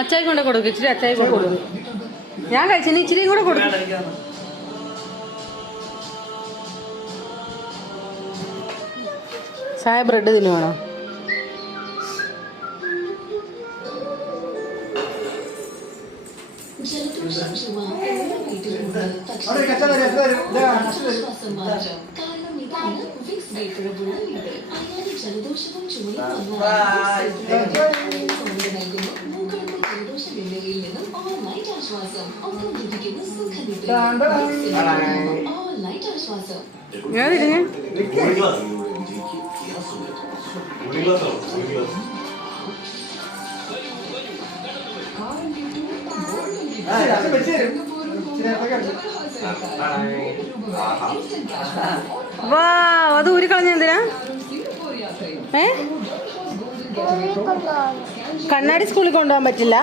അച്ചായി കൊണ്ട് കൊടുക്കും, ഇച്ചിരി അച്ചായി കൊണ്ട് കൊടുക്കും. ഞാൻ കഴിച്ചിന് ഇച്ചിരിയും കൂടെ കൊടുക്കും. ചായ ബ്രെഡ് തിന്നുവാണോ? ജലദോഷവും ചുമയും ആശ്വാസം ഒപ്പം ലഭിക്കുന്ന സുഖനിദ്ര. ആശ്വാസം വാ, അത് ഊരി കളഞ്ഞ എന്തിനാ? കണ്ണാടി സ്കൂളിൽ കൊണ്ടുപോകാൻ പറ്റില്ല,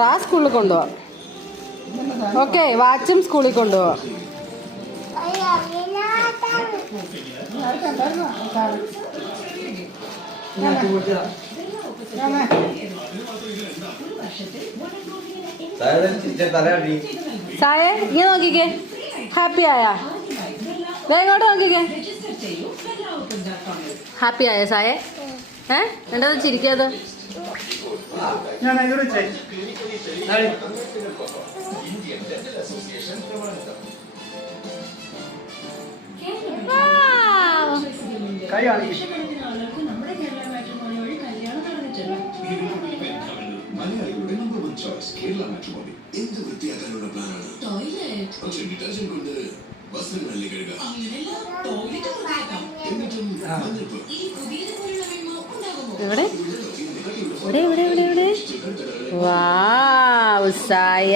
റാ സ്കൂളിൽ കൊണ്ടുപോവാം. ഓക്കെ, വാച്ചും സ്കൂളിൽ കൊണ്ടുപോവാം. സായേ ഇങ്ങനെ നോക്കിക്കേ, ഹാപ്പി ആയാ? ഇങ്ങോട്ട് നോക്കിക്കേ, ഹാപ്പി ആയ സായേ? എന്താ ചിരിക്കാതെ? മലയാളികളുടെ നമ്പർ 1 ചോയ്സ് കേരള മാട്രിമോണി. എന്ത് വൃത്തിയാക്കാനുള്ള പ്ലാനാണ്? പക്ഷെ ഡിറ്റർജന്റ് കൊണ്ട് വസ്ത്രങ്ങളല്ലേ കഴുകുക. എന്നിട്ടും ഇവിടെ ഇവിടെ ഇവിടെ ഇവിടെ ഇവിടെ വാവ് സായ